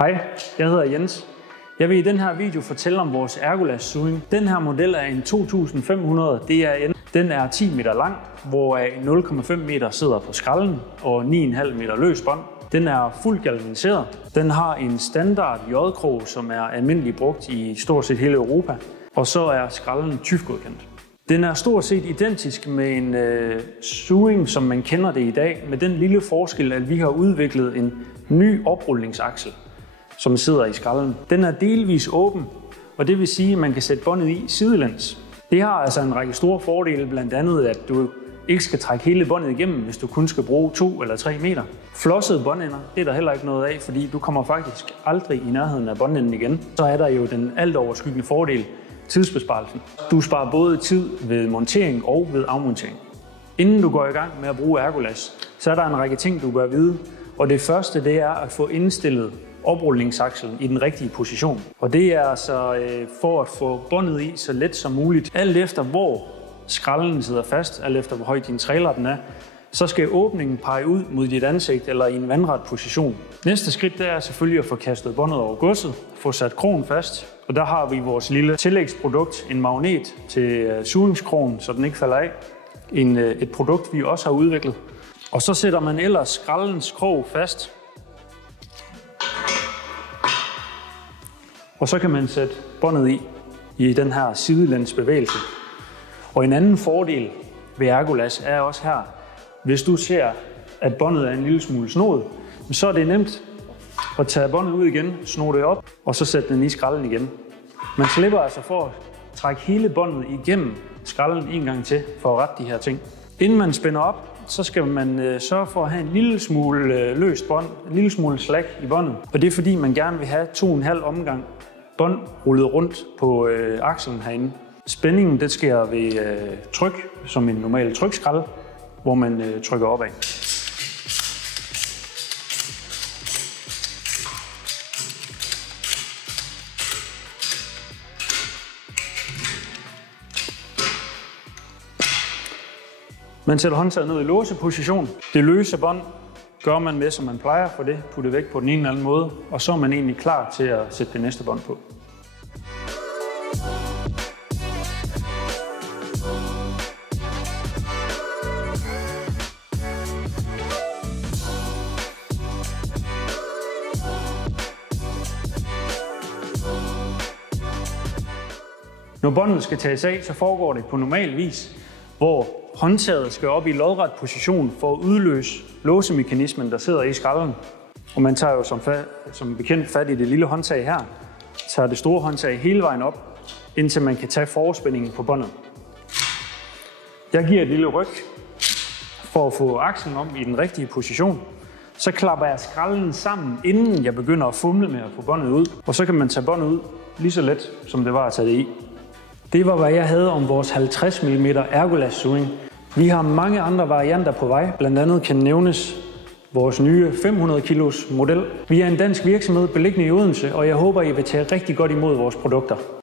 Hej, jeg hedder Jens. Jeg vil i den her video fortælle om vores Ergolas Sewing. Den her model er en 2500 DRN. Den er 10 meter lang, hvoraf 0,5 meter sidder på skralden og 9,5 meter løs bånd. Den er fuldt galvaniseret. Den har en standard J-krog, som er almindelig brugt i stort set hele Europa. Og så er skralden TÜV-godkendt. Den er stort set identisk med en sewing, som man kender det i dag, med den lille forskel, at vi har udviklet en ny oprulningsaksel, som sidder i skralden. Den er delvis åben, og det vil sige, at man kan sætte båndet i sidelæns. Det har altså en række store fordele, blandt andet at du ikke skal trække hele båndet igennem, hvis du kun skal bruge 2 eller 3 meter. Flossede båndender, det er der heller ikke noget af, fordi du kommer faktisk aldrig i nærheden af båndenden igen. Så er der jo den alt overskyggende fordel, tidsbesparelsen. Du sparer både tid ved montering og ved afmontering. Inden du går i gang med at bruge Ergolas, så er der en række ting, du bør vide. Og det første, det er at få indstillet oprulningsakslen i den rigtige position. Og det er altså for at få båndet i så let som muligt. Alt efter hvor skralden sidder fast, alt efter hvor høj din trailer den er, så skal åbningen pege ud mod dit ansigt eller i en vandret position. Næste skridt, det er selvfølgelig at få kastet båndet over godset, få sat krogen fast. Og der har vi vores lille tillægsprodukt, en magnet til sugingskrogen, så den ikke falder af. Et produkt, vi også har udviklet. Og så sætter man ellers skraldens krog fast. Og så kan man sætte båndet i den her sidelænsbevægelse. Og en anden fordel ved Ergolas er også her, hvis du ser, at båndet er en lille smule snoet, så er det nemt at tage båndet ud igen, sno det op, og så sætte den i skralden igen. Man slipper altså for at trække hele båndet igennem skralden en gang til for at rette de her ting. Inden man spænder op, så skal man sørge for at have en lille smule løst bånd, en lille smule slack i båndet. Og det er fordi, man gerne vil have 2,5 omgang bånd rullet rundt på akslen herinde. Spændingen det sker ved tryk, som en normal trykskralde, hvor man trykker opad. Man sætter håndtaget ned i låseposition. Det løse bånd gør man med, som man plejer, for det putte væk på den ene eller anden måde, og så er man egentlig klar til at sætte det næste bånd på. Når båndet skal tages af, så foregår det på normal vis, hvor håndtaget skal op i lodret position for at udløse låsemekanismen, der sidder i skralden. Og man tager jo som bekendt fat i det lille håndtag her, tager det store håndtag hele vejen op, indtil man kan tage forspændingen på båndet. Jeg giver et lille ryg for at få akslen om i den rigtige position. Så klapper jeg skralden sammen, inden jeg begynder at fumle med at få båndet ud. Og så kan man tage båndet ud lige så let, som det var at tage det i. Det var, hvad jeg havde om vores 50 mm Ergolas Sewing. Vi har mange andre varianter på vej. Blandt andet kan nævnes vores nye 500 kilos model. Vi er en dansk virksomhed beliggende i Odense, og jeg håber, I vil tage rigtig godt imod vores produkter.